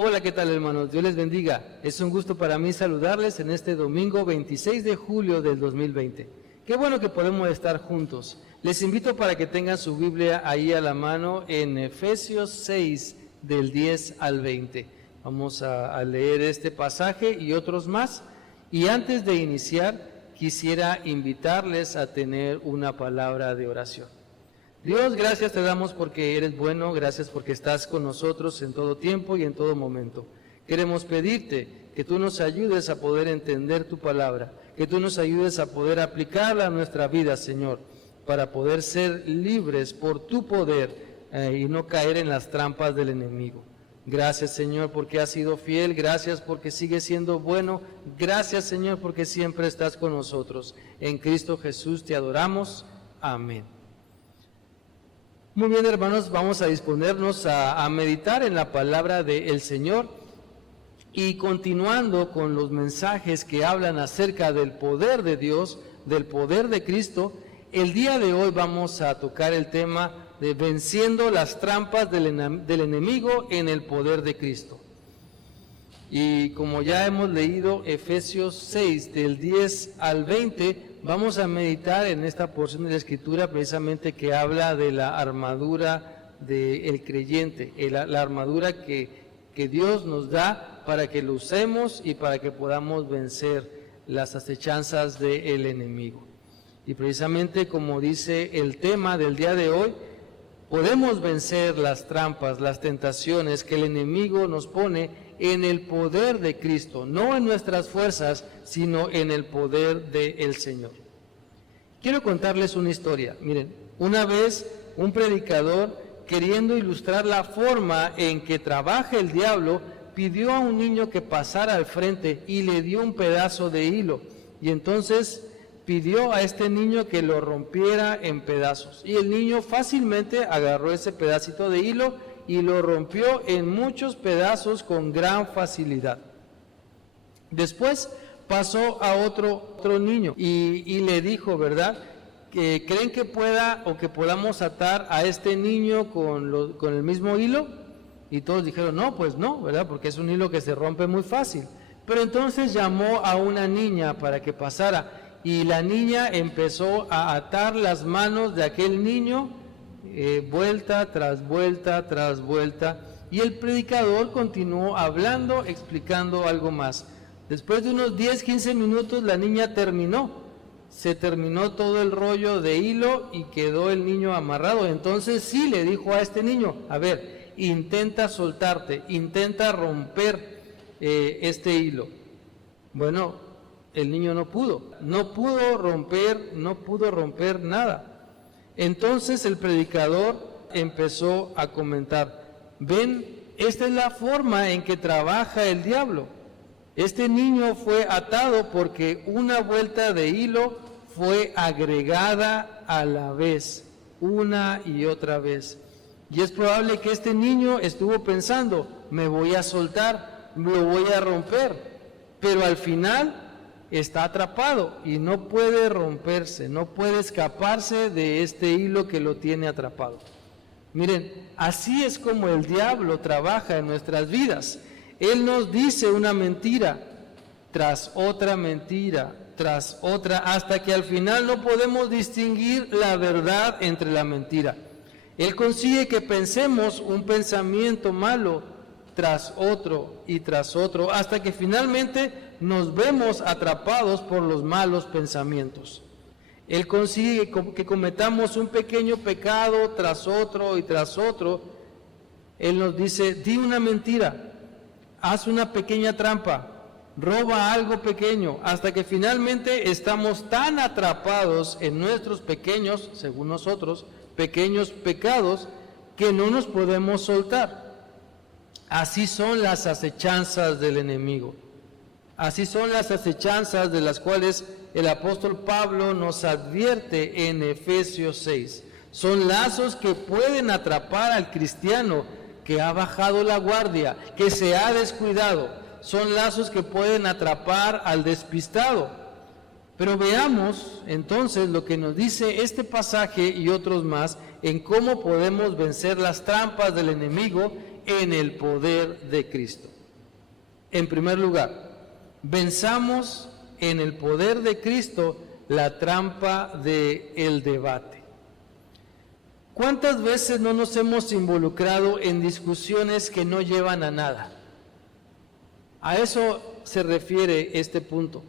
Hola, ¿qué tal, hermanos? Dios les bendiga. Es un gusto para mí saludarles en este domingo 26 de julio del 2020. Qué bueno que podemos estar juntos. Les invito para que tengan su Biblia ahí a la mano en Efesios 6 del 10 al 20. Vamos a leer este pasaje y otros más. Y antes de iniciar, quisiera invitarles a tener una palabra de oración. Dios, gracias te damos porque eres bueno, gracias porque estás con nosotros en todo tiempo y en todo momento. Queremos pedirte que tú nos ayudes a poder entender tu palabra, que tú nos ayudes a poder aplicarla a nuestra vida, Señor, para poder ser libres por tu poder y no caer en las trampas del enemigo. Gracias, Señor, porque has sido fiel, gracias porque sigues siendo bueno, gracias, Señor, porque siempre estás con nosotros. En Cristo Jesús te adoramos. Amén. Muy bien, hermanos, vamos a disponernos a meditar en la palabra del Señor y continuando con los mensajes que hablan acerca del poder de Dios, del poder de Cristo, el día de hoy vamos a tocar el tema de venciendo las trampas del enemigo en el poder de Cristo. Y como ya hemos leído Efesios 6 del 10 al 20, vamos a meditar en esta porción de la Escritura precisamente que habla de la armadura del creyente, la armadura que Dios nos da para que lo usemos y para que podamos vencer las acechanzas del enemigo. Y precisamente como dice el tema del día de hoy, podemos vencer las trampas, las tentaciones que el enemigo nos pone en el poder de Cristo, no en nuestras fuerzas, sino en el poder del Señor. Quiero contarles una historia. Miren, una vez un predicador, queriendo ilustrar la forma en que trabaja el diablo, pidió a un niño que pasara al frente y le dio un pedazo de hilo. Y entonces pidió a este niño que lo rompiera en pedazos. Y el niño fácilmente agarró ese pedacito de hilo y lo rompió en muchos pedazos con gran facilidad. Después pasó a otro niño y le dijo, ¿verdad? Que ¿creen que pueda o que podamos atar a este niño con el mismo hilo? Y todos dijeron, no, pues no, ¿verdad? Porque es un hilo que se rompe muy fácil. Pero entonces llamó a una niña para que pasara y la niña empezó a atar las manos de aquel niño vuelta tras vuelta tras vuelta, y el predicador continuó hablando, explicando algo más. Después de unos 10-15 minutos la niña se terminó todo el rollo de hilo y quedó el niño amarrado. Entonces sí le dijo a este niño, a ver, intenta soltarte, intenta romper este hilo. Bueno, el niño no pudo romper nada. Entonces el predicador empezó a comentar, ven, esta es la forma en que trabaja el diablo. Este niño fue atado porque una vuelta de hilo fue agregada a la vez, una y otra vez. Y es probable que este niño estuvo pensando, me voy a soltar, lo voy a romper, pero al final está atrapado y no puede romperse, no puede escaparse de este hilo que lo tiene atrapado. Miren, así es como el diablo trabaja en nuestras vidas. Él nos dice una mentira tras otra mentira, tras otra, hasta que al final no podemos distinguir la verdad entre la mentira. Él consigue que pensemos un pensamiento malo tras otro y tras otro, hasta que finalmente nos vemos atrapados por los malos pensamientos. Él consigue que cometamos un pequeño pecado tras otro y tras otro. Él nos dice, di una mentira, haz una pequeña trampa, roba algo pequeño, hasta que finalmente estamos tan atrapados en nuestros pequeños, según nosotros, pequeños pecados, que no nos podemos soltar. Así son las acechanzas del enemigo. Así son las acechanzas de las cuales el apóstol Pablo nos advierte en Efesios 6. Son lazos que pueden atrapar al cristiano que ha bajado la guardia, que se ha descuidado. Son lazos que pueden atrapar al despistado. Pero veamos entonces lo que nos dice este pasaje y otros más en cómo podemos vencer las trampas del enemigo en el poder de Cristo. En primer lugar, venzamos en el poder de Cristo la trampa del debate. ¿Cuántas veces no nos hemos involucrado en discusiones que no llevan a nada? A eso se refiere este punto.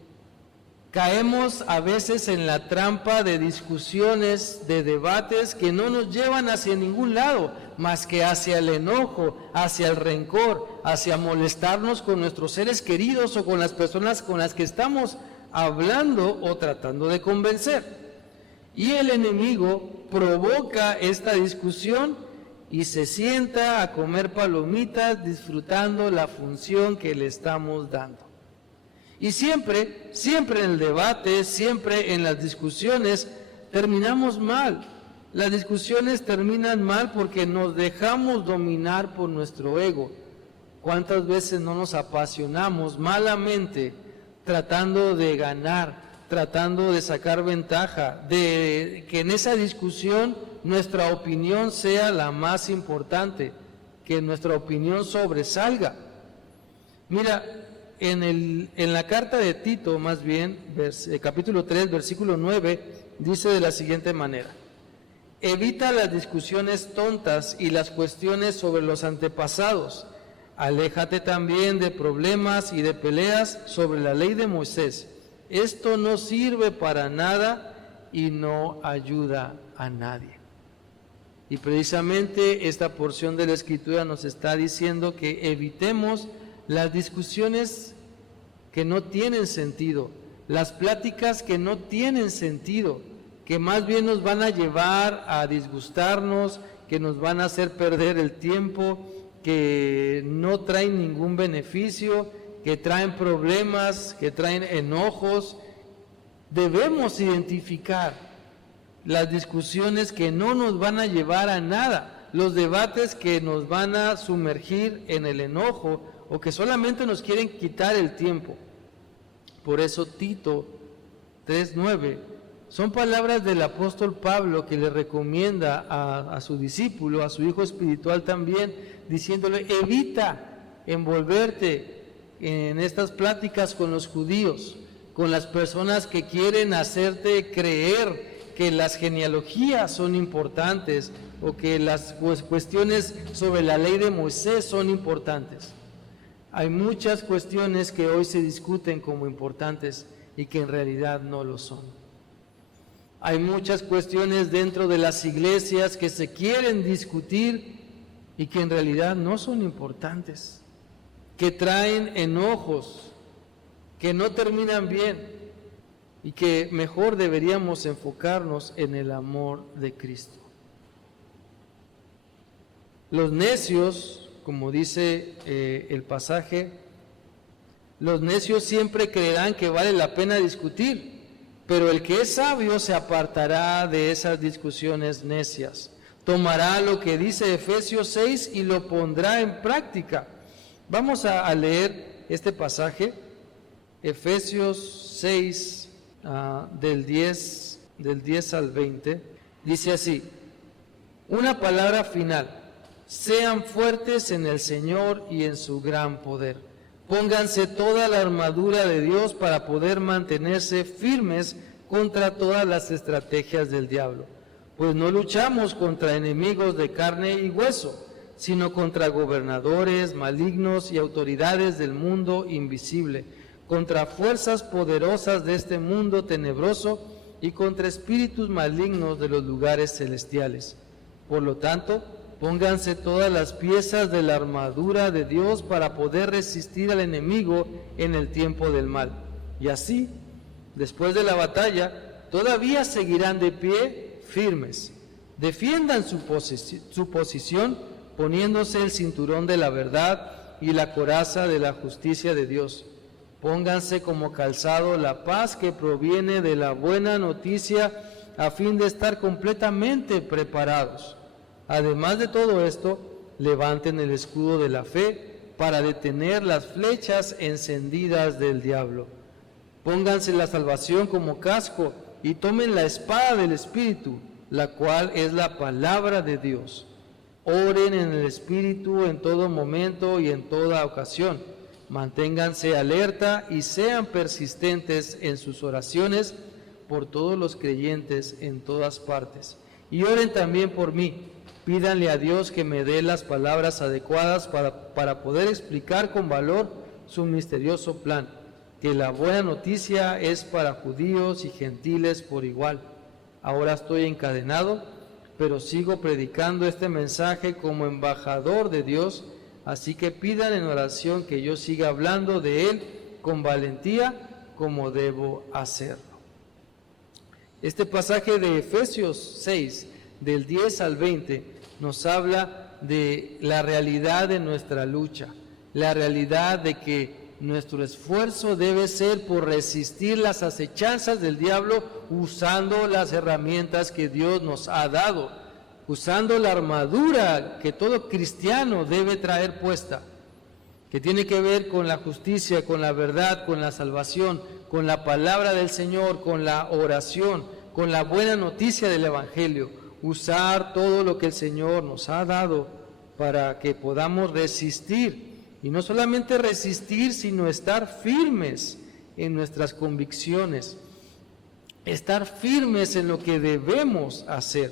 Caemos a veces en la trampa de discusiones, de debates que no nos llevan hacia ningún lado, más que hacia el enojo, hacia el rencor, hacia molestarnos con nuestros seres queridos o con las personas con las que estamos hablando o tratando de convencer. Y el enemigo provoca esta discusión y se sienta a comer palomitas disfrutando la función que le estamos dando. Y siempre en el debate, siempre en las discusiones, terminamos mal. Las discusiones terminan mal porque nos dejamos dominar por nuestro ego. ¿Cuántas veces no nos apasionamos malamente tratando de ganar, tratando de sacar ventaja, de que en esa discusión nuestra opinión sea la más importante, que nuestra opinión sobresalga? Mira, en la carta de Tito, más bien, capítulo 3, versículo 9, dice de la siguiente manera: evita las discusiones tontas y las cuestiones sobre los antepasados. Aléjate también de problemas y de peleas sobre la ley de Moisés. Esto no sirve para nada y no ayuda a nadie. Y precisamente esta porción de la Escritura nos está diciendo que evitemos las discusiones que no tienen sentido, las pláticas que no tienen sentido, que más bien nos van a llevar a disgustarnos, que nos van a hacer perder el tiempo, que no traen ningún beneficio, que traen problemas, que traen enojos. Debemos identificar las discusiones que no nos van a llevar a nada, los debates que nos van a sumergir en el enojo o que solamente nos quieren quitar el tiempo. Por eso Tito 3:9 son palabras del apóstol Pablo que le recomienda a su discípulo, a su hijo espiritual también, diciéndole: evita envolverte en estas pláticas con los judíos, con las personas que quieren hacerte creer que las genealogías son importantes o que las cuestiones sobre la ley de Moisés son importantes. Hay muchas cuestiones que hoy se discuten como importantes y que en realidad no lo son. Hay muchas cuestiones dentro de las iglesias que se quieren discutir y que en realidad no son importantes, que traen enojos, que no terminan bien y que mejor deberíamos enfocarnos en el amor de Cristo. Los necios, como dice el pasaje, los necios siempre creerán que vale la pena discutir, pero el que es sabio se apartará de esas discusiones necias. Tomará lo que dice Efesios 6 y lo pondrá en práctica. Vamos a leer este pasaje, Efesios 6, del 10 al 20. Dice así: una palabra final. Sean fuertes en el Señor y en su gran poder. Pónganse toda la armadura de Dios para poder mantenerse firmes contra todas las estrategias del diablo. Pues no luchamos contra enemigos de carne y hueso, sino contra gobernadores malignos y autoridades del mundo invisible, contra fuerzas poderosas de este mundo tenebroso y contra espíritus malignos de los lugares celestiales. Por lo tanto, pónganse todas las piezas de la armadura de Dios para poder resistir al enemigo en el tiempo del mal. Y así, después de la batalla, todavía seguirán de pie firmes. Defiendan su posición poniéndose el cinturón de la verdad y la coraza de la justicia de Dios. Pónganse como calzado la paz que proviene de la buena noticia a fin de estar completamente preparados. Además de todo esto, levanten el escudo de la fe para detener las flechas encendidas del diablo. Pónganse la salvación como casco y tomen la espada del Espíritu, la cual es la palabra de Dios. Oren en el Espíritu en todo momento y en toda ocasión. Manténganse alerta y sean persistentes en sus oraciones por todos los creyentes en todas partes. Y oren también por mí. Pídanle a Dios que me dé las palabras adecuadas para poder explicar con valor su misterioso plan, que la buena noticia es para judíos y gentiles por igual. Ahora estoy encadenado, pero sigo predicando este mensaje como embajador de Dios, así que pidan en oración que yo siga hablando de Él con valentía como debo hacerlo. Este pasaje de Efesios 6, del 10 al 20, nos habla de la realidad de nuestra lucha, la realidad de que nuestro esfuerzo debe ser por resistir las acechanzas del diablo usando las herramientas que Dios nos ha dado, usando la armadura que todo cristiano debe traer puesta, que tiene que ver con la justicia, con la verdad, con la salvación, con la palabra del Señor, con la oración, con la buena noticia del Evangelio. Usar todo lo que el Señor nos ha dado para que podamos resistir, y no solamente resistir, sino estar firmes en nuestras convicciones, estar firmes en lo que debemos hacer.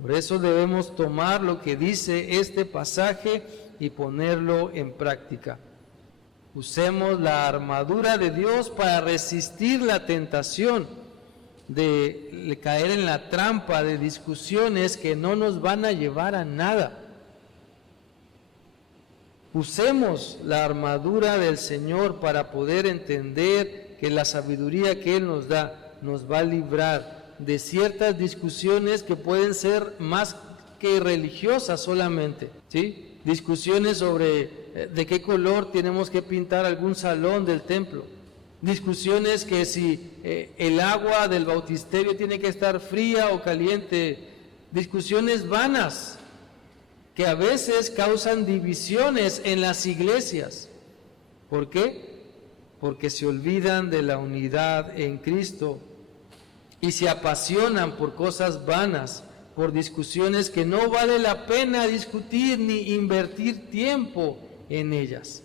Por eso debemos tomar lo que dice este pasaje y ponerlo en práctica. Usemos la armadura de Dios para resistir la tentación de caer en la trampa de discusiones que no nos van a llevar a nada. Usemos la armadura del Señor para poder entender que la sabiduría que Él nos da nos va a librar de ciertas discusiones que pueden ser más que religiosas solamente, ¿sí? Discusiones sobre de qué color tenemos que pintar algún salón del templo. Discusiones que si el agua del bautisterio tiene que estar fría o caliente, discusiones vanas que a veces causan divisiones en las iglesias. ¿Por qué? Porque se olvidan de la unidad en Cristo y se apasionan por cosas vanas, por discusiones que no vale la pena discutir ni invertir tiempo en ellas.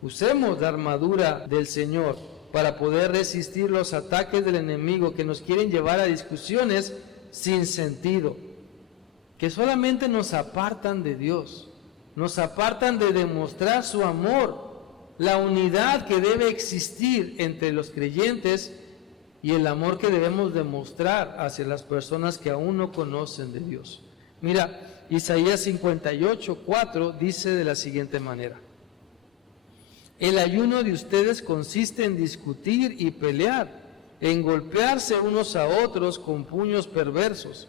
Usemos la armadura del Señor para poder resistir los ataques del enemigo que nos quieren llevar a discusiones sin sentido, que solamente nos apartan de Dios, nos apartan de demostrar su amor, la unidad que debe existir entre los creyentes y el amor que debemos demostrar hacia las personas que aún no conocen de Dios. Mira, Isaías 58:4 dice de la siguiente manera: el ayuno de ustedes consiste en discutir y pelear, en golpearse unos a otros con puños perversos.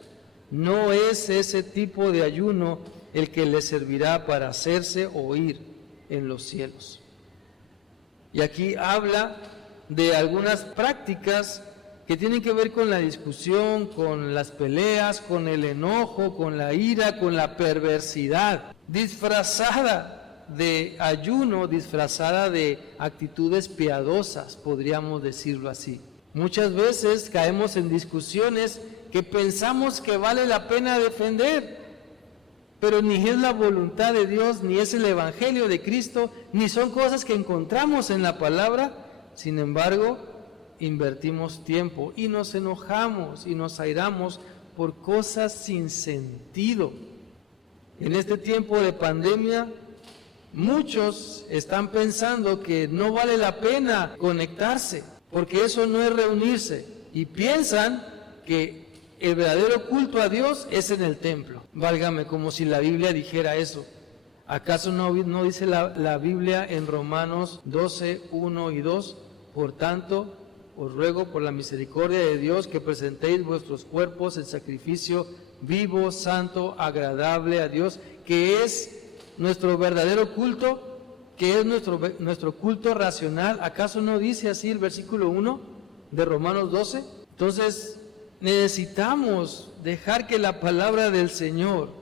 No es ese tipo de ayuno el que les servirá para hacerse oír en los cielos. Y aquí habla de algunas prácticas que tienen que ver con la discusión, con las peleas, con el enojo, con la ira, con la perversidad, disfrazada de ayuno, disfrazada de actitudes piadosas, podríamos decirlo así. Muchas veces caemos en discusiones que pensamos que vale la pena defender, pero ni es la voluntad de Dios, ni es el Evangelio de Cristo, ni son cosas que encontramos en la palabra. Sin embargo, invertimos tiempo y nos enojamos y nos airamos por cosas sin sentido. En este tiempo de pandemia, muchos están pensando que no vale la pena conectarse, porque eso no es reunirse, y piensan que el verdadero culto a Dios es en el templo. Válgame, como si la Biblia dijera eso. ¿Acaso no dice la Biblia en Romanos 12, 1 y 2? Por tanto, os ruego por la misericordia de Dios que presentéis vuestros cuerpos en sacrificio vivo, santo, agradable a Dios, que es nuestro verdadero culto, que es nuestro culto racional. ¿Acaso no dice así el versículo 1 de Romanos 12? Entonces, necesitamos dejar que la palabra del Señor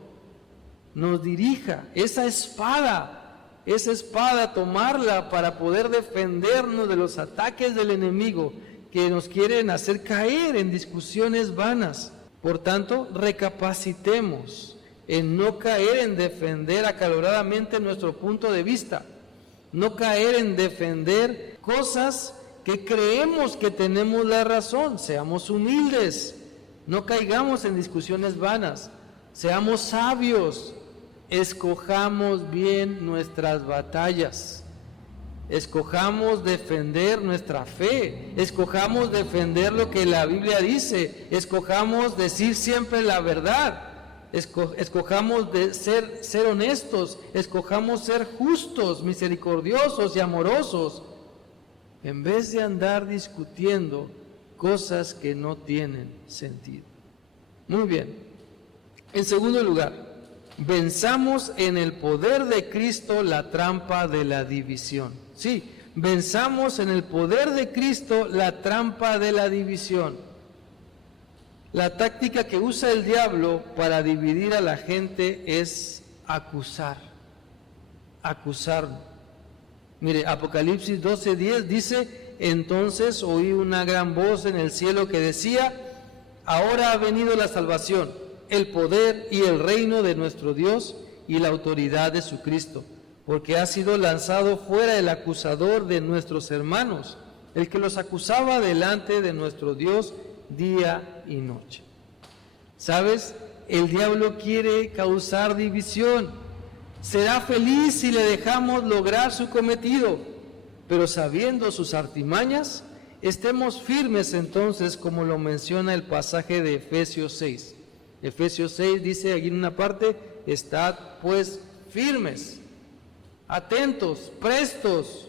nos dirija. Esa espada, tomarla para poder defendernos de los ataques del enemigo que nos quieren hacer caer en discusiones vanas. Por tanto, recapacitemos en no caer en defender acaloradamente nuestro punto de vista, no caer en defender cosas que creemos que tenemos la razón. Seamos humildes, no caigamos en discusiones vanas, seamos sabios, escojamos bien nuestras batallas, escojamos defender nuestra fe, escojamos defender lo que la Biblia dice, escojamos decir siempre la verdad, escojamos de ser honestos, escojamos ser justos, misericordiosos y amorosos, en vez de andar discutiendo cosas que no tienen sentido. Muy bien. En segundo lugar, venzamos en el poder de Cristo la trampa de la división. Sí, venzamos en el poder de Cristo la trampa de la división. La táctica que usa el diablo para dividir a la gente es acusar. Mire, Apocalipsis 12:10 dice: entonces oí una gran voz en el cielo que decía: ahora ha venido la salvación, el poder y el reino de nuestro Dios y la autoridad de su Cristo, porque ha sido lanzado fuera el acusador de nuestros hermanos, el que los acusaba delante de nuestro Dios día y noche. ¿Sabes? El diablo quiere causar división. Será feliz si le dejamos lograr su cometido, pero sabiendo sus artimañas, estemos firmes entonces, como lo menciona el pasaje de Efesios 6. Efesios 6 dice aquí en una parte: estad pues firmes, atentos, prestos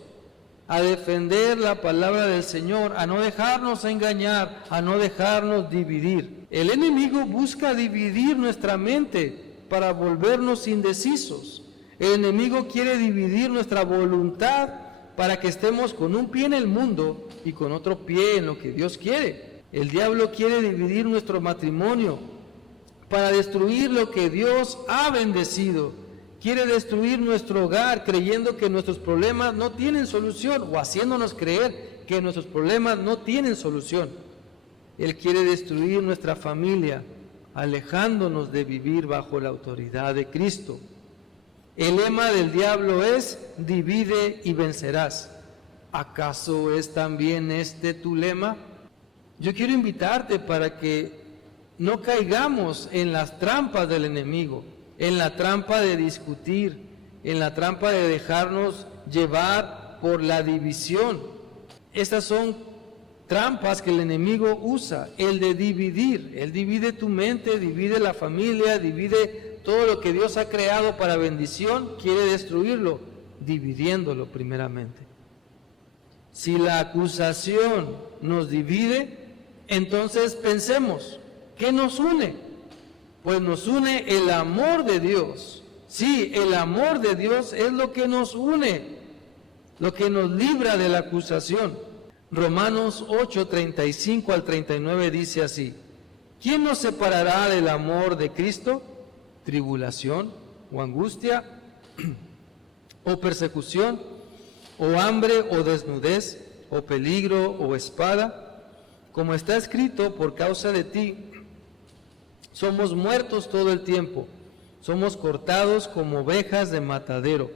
a defender la palabra del Señor, a no dejarnos engañar, a no dejarnos dividir. El enemigo busca dividir nuestra mente para volvernos indecisos. El enemigo quiere dividir nuestra voluntad para que estemos con un pie en el mundo y con otro pie en lo que Dios quiere. El diablo quiere dividir nuestro matrimonio para destruir lo que Dios ha bendecido. Quiere destruir nuestro hogar creyendo que nuestros problemas no tienen solución, o haciéndonos creer que nuestros problemas no tienen solución. Él quiere destruir nuestra familia, alejándonos de vivir bajo la autoridad de Cristo. El lema del diablo es: divide y vencerás. ¿Acaso es también este tu lema? Yo quiero invitarte para que no caigamos en las trampas del enemigo, en la trampa de discutir, en la trampa de dejarnos llevar por la división. Estas son trampas que el enemigo usa, el de dividir. Él divide tu mente, divide la familia, divide todo lo que Dios ha creado para bendición, quiere destruirlo, dividiéndolo primeramente. Si la acusación nos divide, entonces pensemos, ¿qué nos une? Pues nos une el amor de Dios. Sí, el amor de Dios es lo que nos une, lo que nos libra de la acusación. Romanos 8:35 al 39 dice así: ¿quién nos separará del amor de Cristo? ¿Tribulación o angustia o persecución o hambre o desnudez o peligro o espada? Como está escrito, por causa de ti somos muertos todo el tiempo, somos cortados como ovejas de matadero.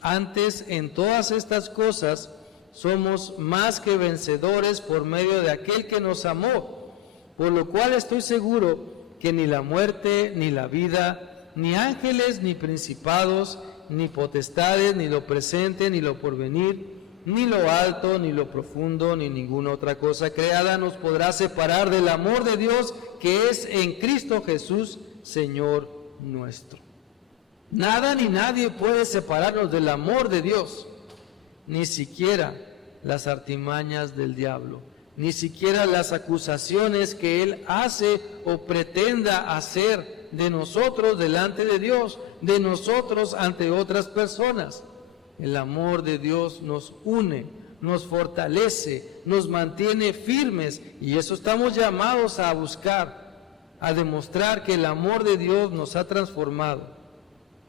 Antes, en todas estas cosas, somos más que vencedores por medio de aquel que nos amó, por lo cual estoy seguro que ni la muerte, ni la vida, ni ángeles, ni principados, ni potestades, ni lo presente, ni lo porvenir, ni lo alto, ni lo profundo, ni ninguna otra cosa creada nos podrá separar del amor de Dios que es en Cristo Jesús, Señor nuestro. Nada ni nadie puede separarnos del amor de Dios, ni siquiera las artimañas del diablo, ni siquiera las acusaciones que él hace o pretenda hacer de nosotros delante de Dios, de nosotros ante otras personas. El amor de Dios nos une, nos fortalece, nos mantiene firmes, y eso estamos llamados a buscar, a demostrar que el amor de Dios nos ha transformado.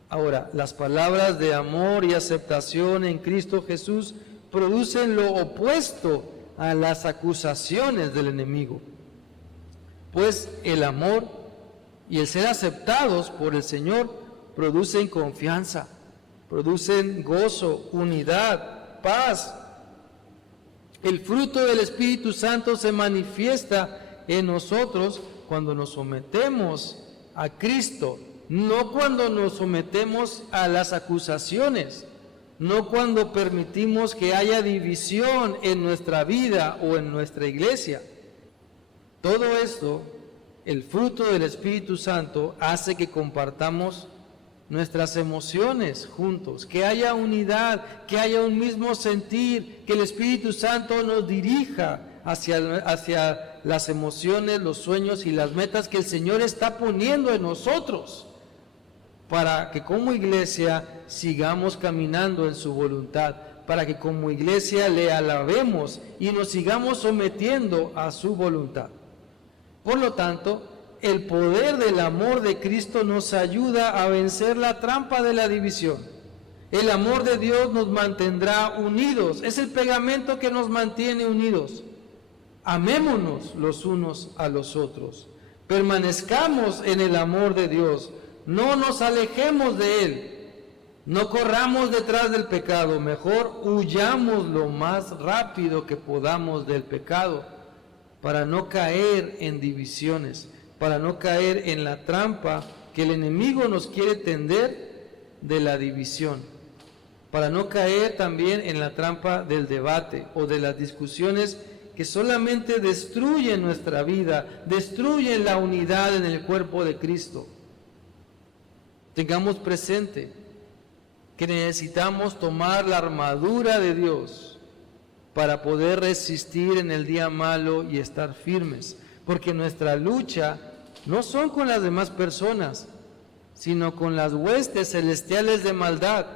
Ahora, las palabras de amor y aceptación en Cristo Jesús producen lo opuesto a las acusaciones del enemigo, pues el amor y el ser aceptados por el Señor producen confianza, producen gozo, unidad, paz. El fruto del Espíritu Santo se manifiesta en nosotros cuando nos sometemos a Cristo, no cuando nos sometemos a las acusaciones, no cuando permitimos que haya división en nuestra vida o en nuestra iglesia. Todo esto, el fruto del Espíritu Santo, hace que compartamos nuestras emociones juntos, que haya unidad, que haya un mismo sentir, que el Espíritu Santo nos dirija hacia las emociones, los sueños y las metas que el Señor está poniendo en nosotros, para que como iglesia sigamos caminando en su voluntad, para que como iglesia le alabemos y nos sigamos sometiendo a su voluntad. Por lo tanto, el poder del amor de Cristo nos ayuda a vencer la trampa de la división. El amor de Dios nos mantendrá unidos, es el pegamento que nos mantiene unidos. Amémonos los unos a los otros, permanezcamos en el amor de Dios, no nos alejemos de Él, no corramos detrás del pecado, mejor huyamos lo más rápido que podamos del pecado, para no caer en divisiones, para no caer en la trampa que el enemigo nos quiere tender de la división, para no caer también en la trampa del debate o de las discusiones que solamente destruyen nuestra vida, destruyen la unidad en el cuerpo de Cristo. Tengamos presente que necesitamos tomar la armadura de Dios para poder resistir en el día malo y estar firmes, porque nuestra lucha no son con las demás personas, sino con las huestes celestiales de maldad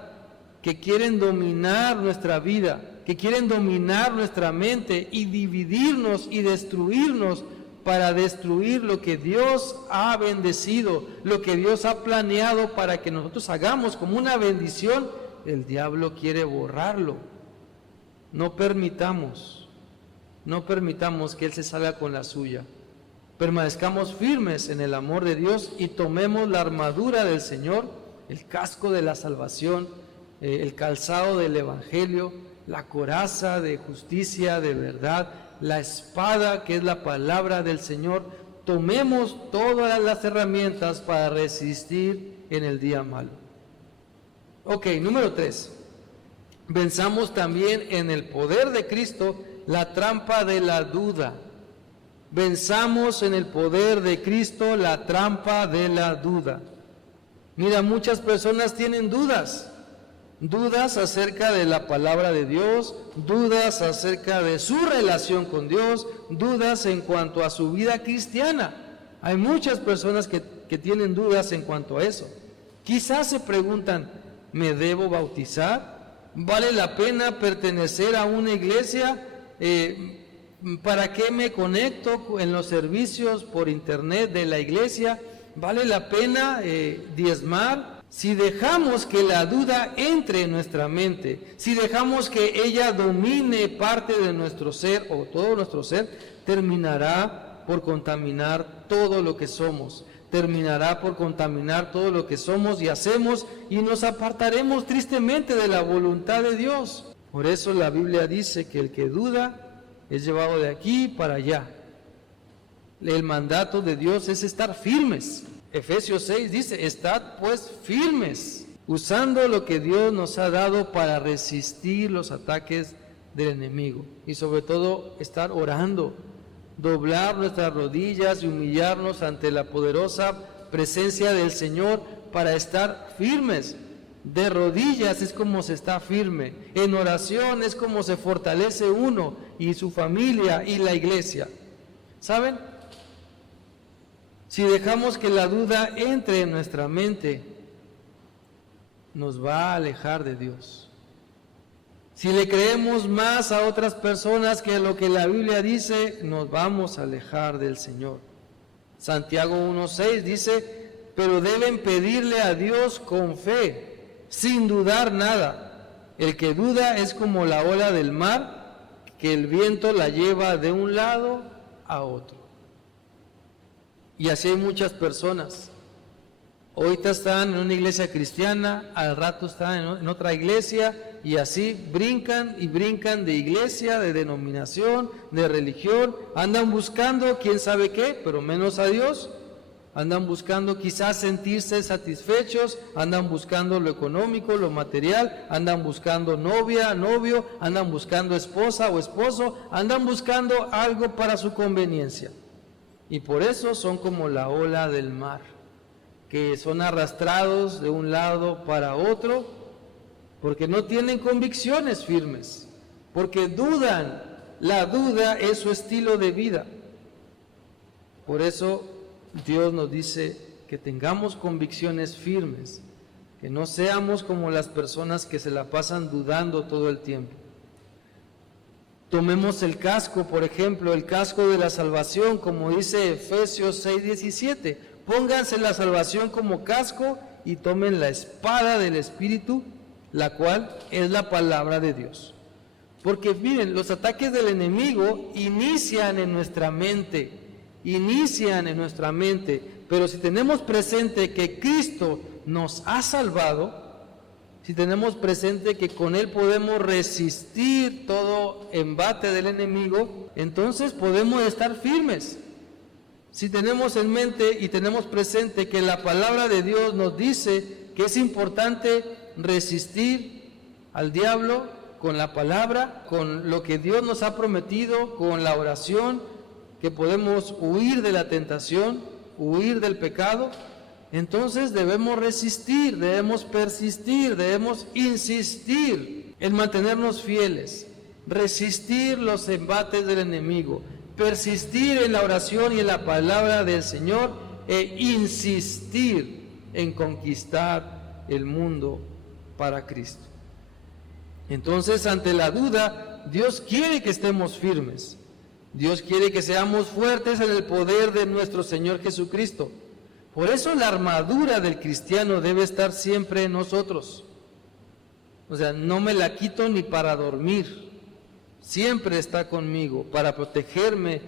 que quieren dominar nuestra vida, que quieren dominar nuestra mente y dividirnos y destruirnos para destruir lo que Dios ha bendecido, lo que Dios ha planeado para que nosotros hagamos como una bendición. El diablo quiere borrarlo. No permitamos que Él se salga con la suya. Permanezcamos firmes en el amor de Dios y tomemos la armadura del Señor, el casco de la salvación, el calzado del Evangelio, la coraza de justicia, de verdad, la espada que es la palabra del Señor. Tomemos todas las herramientas para resistir en el día malo. Ok, número 3. Venzamos también en el poder de Cristo la trampa de la duda. Venzamos en el poder de Cristo la trampa de la duda. Mira, muchas personas tienen dudas acerca de la palabra de Dios, dudas acerca de su relación con Dios, dudas en cuanto a su vida cristiana. Hay muchas personas que tienen dudas en cuanto a eso. Quizás se preguntan, ¿me debo bautizar? ¿Vale la pena pertenecer a una iglesia? ¿Para qué me conecto en los servicios por internet de la iglesia? ¿Vale la pena diezmar? Si dejamos que la duda entre en nuestra mente, si dejamos que ella domine parte de nuestro ser o todo nuestro ser, terminará por contaminar todo lo que somos, terminará por contaminar todo lo que somos y hacemos, y nos apartaremos tristemente de la voluntad de Dios. Por eso la Biblia dice que el que duda es llevado de aquí para allá. El mandato de Dios es estar firmes. Efesios 6 dice, estad pues firmes, usando lo que Dios nos ha dado para resistir los ataques del enemigo. Y sobre todo, estar orando, doblar nuestras rodillas y humillarnos ante la poderosa presencia del Señor para estar firmes. De rodillas es como se está firme, en oración es como se fortalece uno y su familia y la iglesia. ¿Saben? Si dejamos que la duda entre en nuestra mente, nos va a alejar de Dios. Si le creemos más a otras personas que lo que la Biblia dice, nos vamos a alejar del Señor. Santiago 1:6 dice, pero deben pedirle a Dios con fe, sin dudar nada. El que duda es como la ola del mar, que el viento la lleva de un lado a otro. Y así hay muchas personas. Ahorita están en una iglesia cristiana, al rato están en otra iglesia, y así brincan y brincan de iglesia, de denominación, de religión, andan buscando quién sabe qué, pero menos a Dios, andan buscando quizás sentirse satisfechos, andan buscando lo económico, lo material, andan buscando novia, novio, andan buscando esposa o esposo, andan buscando algo para su conveniencia. Y por eso son como la ola del mar, que son arrastrados de un lado para otro, porque no tienen convicciones firmes, porque dudan. La duda es su estilo de vida. Por eso Dios nos dice que tengamos convicciones firmes, que no seamos como las personas que se la pasan dudando todo el tiempo. Tomemos el casco, por ejemplo, el casco de la salvación, como dice Efesios 6:17. Pónganse la salvación como casco y tomen la espada del Espíritu, la cual es la palabra de Dios. Porque miren, los ataques del enemigo inician en nuestra mente, pero si tenemos presente que Cristo nos ha salvado, si tenemos presente que con Él podemos resistir todo embate del enemigo, entonces podemos estar firmes. Si tenemos en mente y tenemos presente que la palabra de Dios nos dice que es importante resistir al diablo con la palabra, con lo que Dios nos ha prometido, con la oración, que podemos huir de la tentación, huir del pecado, entonces debemos resistir, debemos persistir, debemos insistir en mantenernos fieles, resistir los embates del enemigo, persistir en la oración y en la palabra del Señor e insistir en conquistar el mundo para Cristo. Entonces, ante la duda, Dios quiere que estemos firmes. Dios quiere que seamos fuertes en el poder de nuestro Señor Jesucristo. Por eso la armadura del cristiano debe estar siempre en nosotros. O sea, no me la quito ni para dormir. Siempre está conmigo para protegerme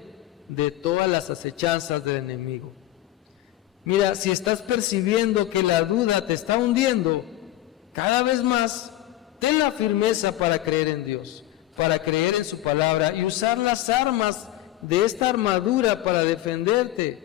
de todas las acechanzas del enemigo. Mira, si estás percibiendo que la duda te está hundiendo cada vez más, ten la firmeza para creer en Dios, para creer en su palabra y usar las armas de esta armadura para defenderte,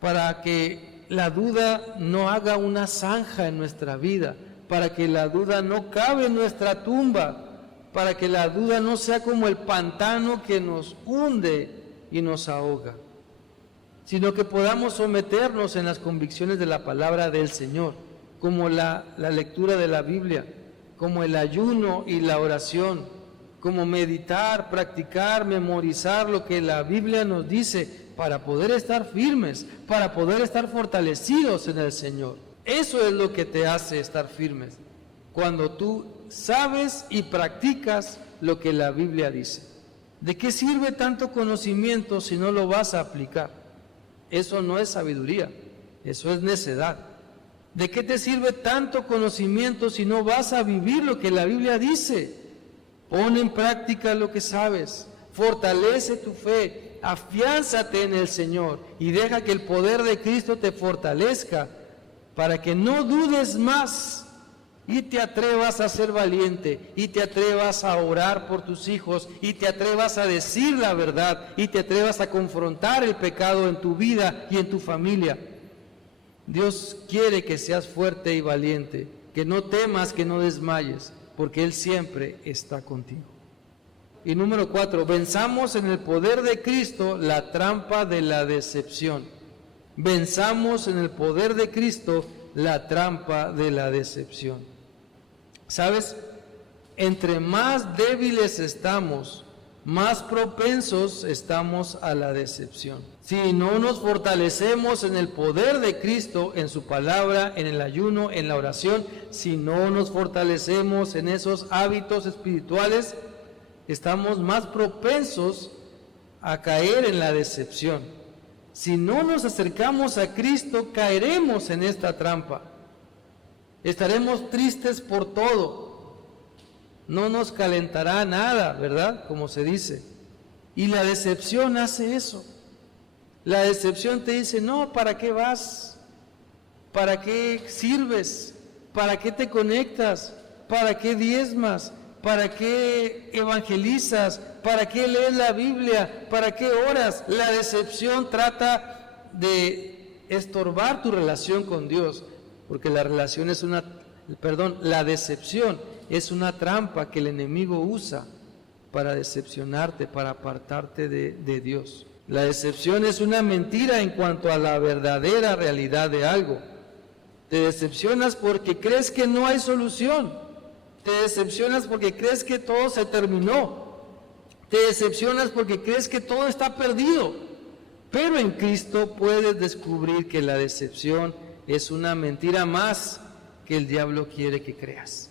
para que la duda no haga una zanja en nuestra vida, para que la duda no cabe en nuestra tumba, para que la duda no sea como el pantano que nos hunde y nos ahoga, sino que podamos someternos en las convicciones de la palabra del Señor, como la lectura de la Biblia, como el ayuno y la oración, como meditar, practicar, memorizar lo que la Biblia nos dice para poder estar firmes, para poder estar fortalecidos en el Señor. Eso es lo que te hace estar firmes, cuando tú sabes y practicas lo que la Biblia dice. ¿De qué sirve tanto conocimiento si no lo vas a aplicar? Eso no es sabiduría, eso es necedad. ¿De qué te sirve tanto conocimiento si no vas a vivir lo que la Biblia dice? Pon en práctica lo que sabes, fortalece tu fe, afiánzate en el Señor y deja que el poder de Cristo te fortalezca para que no dudes más y te atrevas a ser valiente y te atrevas a orar por tus hijos y te atrevas a decir la verdad y te atrevas a confrontar el pecado en tu vida y en tu familia. Dios quiere que seas fuerte y valiente, que no temas, que no desmayes, porque Él siempre está contigo. Y número 4, venzamos en el poder de Cristo la trampa de la decepción. Venzamos en el poder de Cristo la trampa de la decepción. ¿Sabes? Entre más débiles estamos, más propensos estamos a la decepción. Si no nos fortalecemos en el poder de Cristo, en su palabra, en el ayuno, en la oración, si no nos fortalecemos en esos hábitos espirituales, estamos más propensos a caer en la decepción. Si no nos acercamos a Cristo, caeremos en esta trampa. Estaremos tristes por todo. No nos calentará nada, ¿verdad? Como se dice. Y la decepción hace eso. La decepción te dice, no, ¿para qué vas? ¿Para qué sirves? ¿Para qué te conectas? ¿Para qué diezmas? ¿Para qué evangelizas? ¿Para qué lees la Biblia? ¿Para qué oras? La decepción trata de estorbar tu relación con Dios, porque la decepción es una trampa que el enemigo usa para decepcionarte, para apartarte de Dios. La decepción es una mentira en cuanto a la verdadera realidad de algo. Te decepcionas porque crees que no hay solución. Te decepcionas porque crees que todo se terminó. Te decepcionas porque crees que todo está perdido. Pero en Cristo puedes descubrir que la decepción es una mentira más que el diablo quiere que creas.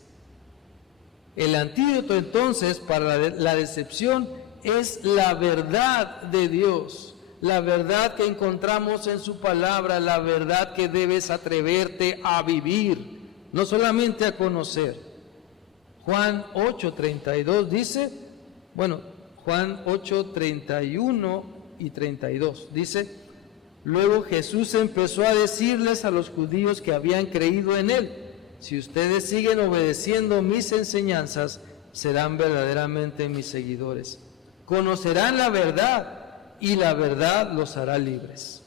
El antídoto entonces para la decepción es la verdad de Dios, la verdad que encontramos en su palabra, la verdad que debes atreverte a vivir, no solamente a conocer. Juan 8:32 dice, Juan 8:31 y 32 dice, luego Jesús empezó a decirles a los judíos que habían creído en él, si ustedes siguen obedeciendo mis enseñanzas, serán verdaderamente mis seguidores. Conocerán la verdad y la verdad los hará libres.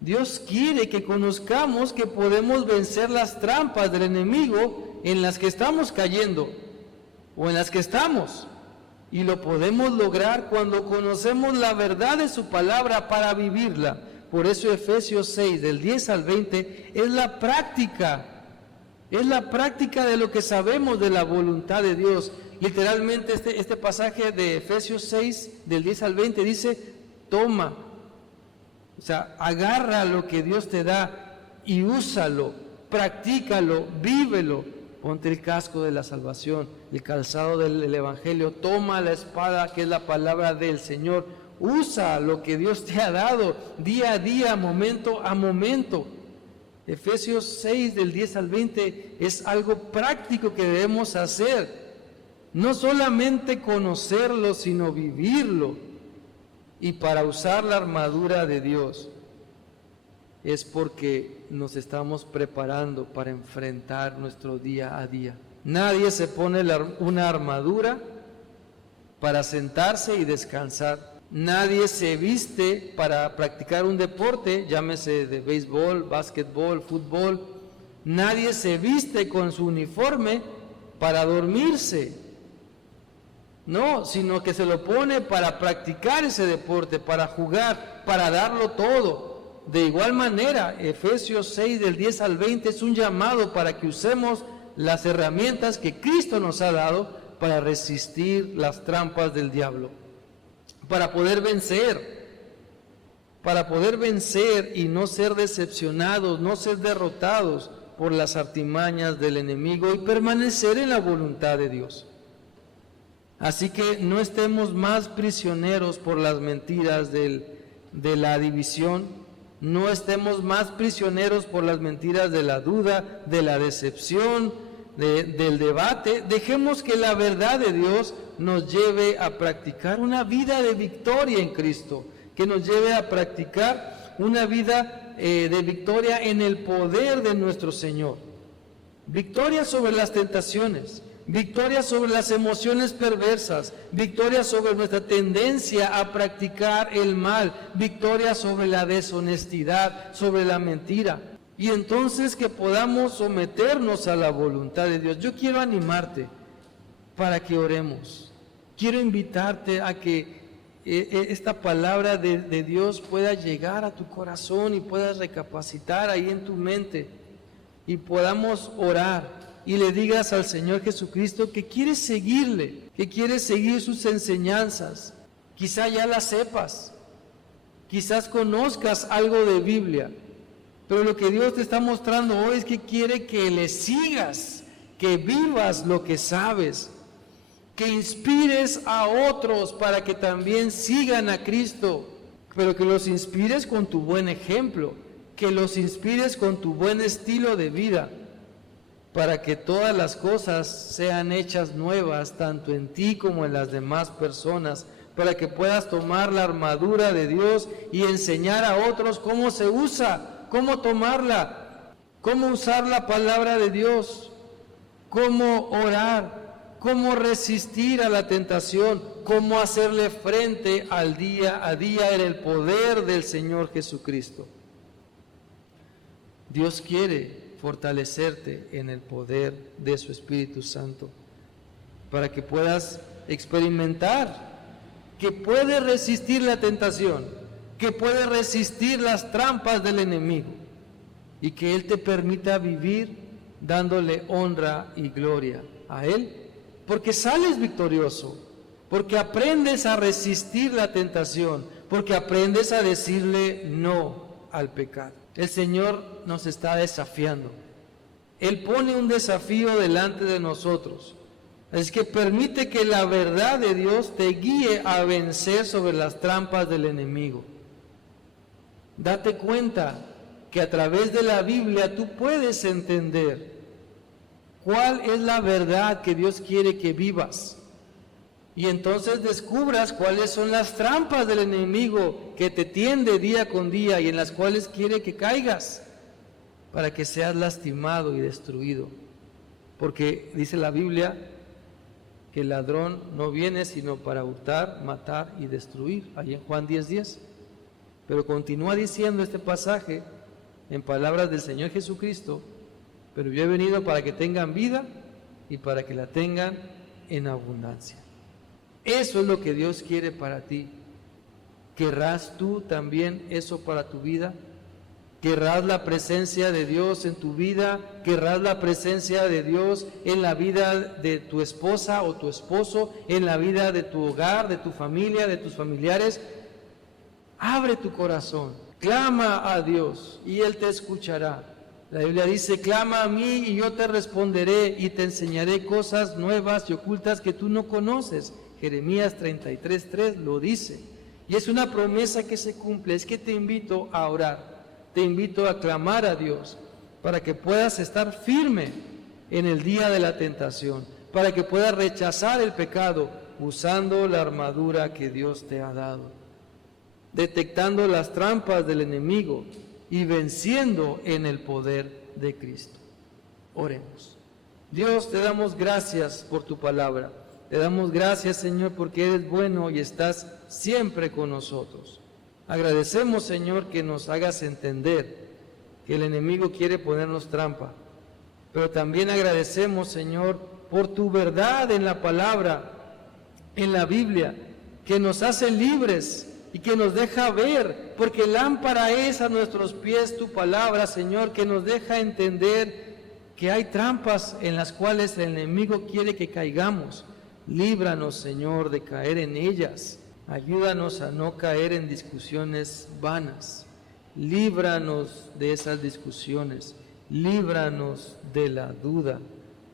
Dios quiere que conozcamos que podemos vencer las trampas del enemigo en las que estamos cayendo o en las que estamos. Y lo podemos lograr cuando conocemos la verdad de su palabra para vivirla. Por eso Efesios 6, del 10 al 20, es la práctica de lo que sabemos de la voluntad de Dios. Literalmente este pasaje de Efesios 6, del 10 al 20, dice, toma, o sea, agarra lo que Dios te da y úsalo, practícalo, vívelo. Ponte el casco de la salvación, el calzado del Evangelio, toma la espada que es la palabra del Señor, usa lo que Dios te ha dado día a día, momento a momento. Efesios 6 del 10 al 20 es algo práctico que debemos hacer, no solamente conocerlo, sino vivirlo. Y para usar la armadura de Dios es porque nos estamos preparando para enfrentar nuestro día a día. Nadie se pone una armadura para sentarse y descansar. Nadie se viste para practicar un deporte, llámese de béisbol, básquetbol, fútbol. Nadie se viste con su uniforme para dormirse. No, sino que se lo pone para practicar ese deporte, para jugar, para darlo todo. De igual manera, Efesios 6 del 10 al 20 es un llamado para que usemos las herramientas que Cristo nos ha dado para resistir las trampas del diablo. Para poder vencer y no ser decepcionados, no ser derrotados por las artimañas del enemigo y permanecer en la voluntad de Dios. Así que no estemos más prisioneros por las mentiras de la división, no estemos más prisioneros por las mentiras de la duda, de la decepción, del debate. Dejemos que la verdad de Dios nos lleve a practicar una vida de victoria en Cristo, que nos lleve a practicar una vida de victoria en el poder de nuestro Señor. Victoria sobre las tentaciones, victoria sobre las emociones perversas, victoria sobre nuestra tendencia a practicar el mal, victoria sobre la deshonestidad, sobre la mentira. Y entonces que podamos someternos a la voluntad de Dios. Yo quiero animarte para que oremos. Quiero invitarte a que esta palabra de Dios pueda llegar a tu corazón y puedas recapacitar ahí en tu mente y podamos orar y le digas al Señor Jesucristo que quieres seguirle, que quieres seguir sus enseñanzas. Quizá ya las sepas, quizás conozcas algo de Biblia, pero lo que Dios te está mostrando hoy es que quiere que le sigas, que vivas lo que sabes, que inspires a otros para que también sigan a Cristo, pero que los inspires con tu buen ejemplo, que los inspires con tu buen estilo de vida, para que todas las cosas sean hechas nuevas, tanto en ti como en las demás personas, para que puedas tomar la armadura de Dios y enseñar a otros cómo se usa, cómo tomarla, cómo usar la palabra de Dios, cómo orar, cómo resistir a la tentación, cómo hacerle frente al día a día en el poder del Señor Jesucristo. Dios quiere fortalecerte en el poder de su Espíritu Santo para que puedas experimentar que puedes resistir la tentación, que puedes resistir las trampas del enemigo y que Él te permita vivir dándole honra y gloria a Él, porque sales victorioso, porque aprendes a resistir la tentación, porque aprendes a decirle no al pecado. El Señor nos está desafiando. Él pone un desafío delante de nosotros. Es que permite que la verdad de Dios te guíe a vencer sobre las trampas del enemigo. Date cuenta que a través de la Biblia tú puedes entender cuál es la verdad que Dios quiere que vivas. Y entonces descubras cuáles son las trampas del enemigo que te tiende día con día y en las cuales quiere que caigas para que seas lastimado y destruido. Porque dice la Biblia que el ladrón no viene sino para hurtar, matar y destruir, ahí en Juan 10:10. Pero continúa diciendo este pasaje en palabras del Señor Jesucristo: pero yo he venido para que tengan vida y para que la tengan en abundancia. Eso es lo que Dios quiere para ti. ¿Querrás tú también eso para tu vida? ¿Querrás la presencia de Dios en tu vida? ¿Querrás la presencia de Dios en la vida de tu esposa o tu esposo? ¿En la vida de tu hogar, de tu familia, de tus familiares? Abre tu corazón, clama a Dios y Él te escuchará. La Biblia dice: clama a mí y yo te responderé y te enseñaré cosas nuevas y ocultas que tú no conoces. Jeremías 33:3 lo dice. Y es una promesa que se cumple. Es que te invito a orar. Te invito a clamar a Dios para que puedas estar firme en el día de la tentación, para que puedas rechazar el pecado usando la armadura que Dios te ha dado, detectando las trampas del enemigo y venciendo en el poder de Cristo. Oremos. Dios, te damos gracias por tu palabra. Te damos gracias, Señor, porque eres bueno y estás siempre con nosotros. Agradecemos, Señor, que nos hagas entender que el enemigo quiere ponernos trampa, pero también agradecemos, Señor, por tu verdad en la palabra, en la Biblia, que nos hace libres y que nos deja ver, porque lámpara es a nuestros pies tu palabra, Señor, que nos deja entender que hay trampas en las cuales el enemigo quiere que caigamos. Líbranos, Señor, de caer en ellas. Ayúdanos a no caer en discusiones vanas. Líbranos de esas discusiones. Líbranos de la duda.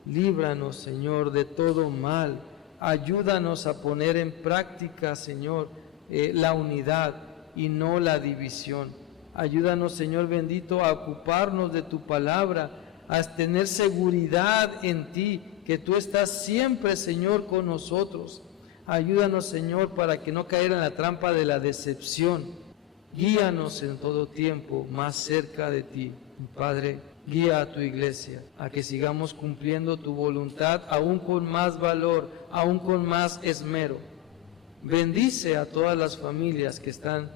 Líbranos, Señor, de todo mal. Ayúdanos a poner en práctica, Señor, la unidad y no la división. Ayúdanos, Señor bendito, a ocuparnos de tu palabra, a tener seguridad en ti, que tú estás siempre, Señor, con nosotros. Ayúdanos, Señor, para que no caer en la trampa de la decepción. Guíanos en todo tiempo más cerca de ti. Padre, guía a tu iglesia a que sigamos cumpliendo tu voluntad aún con más valor, aún con más esmero. Bendice a todas las familias que están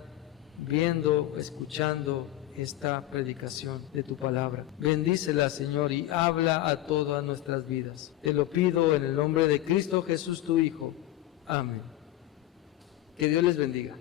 viendo, escuchando esta predicación de tu palabra. Bendícela, Señor, y habla a todas nuestras vidas. Te lo pido en el nombre de Cristo Jesús, tu Hijo. Amén. Que Dios les bendiga.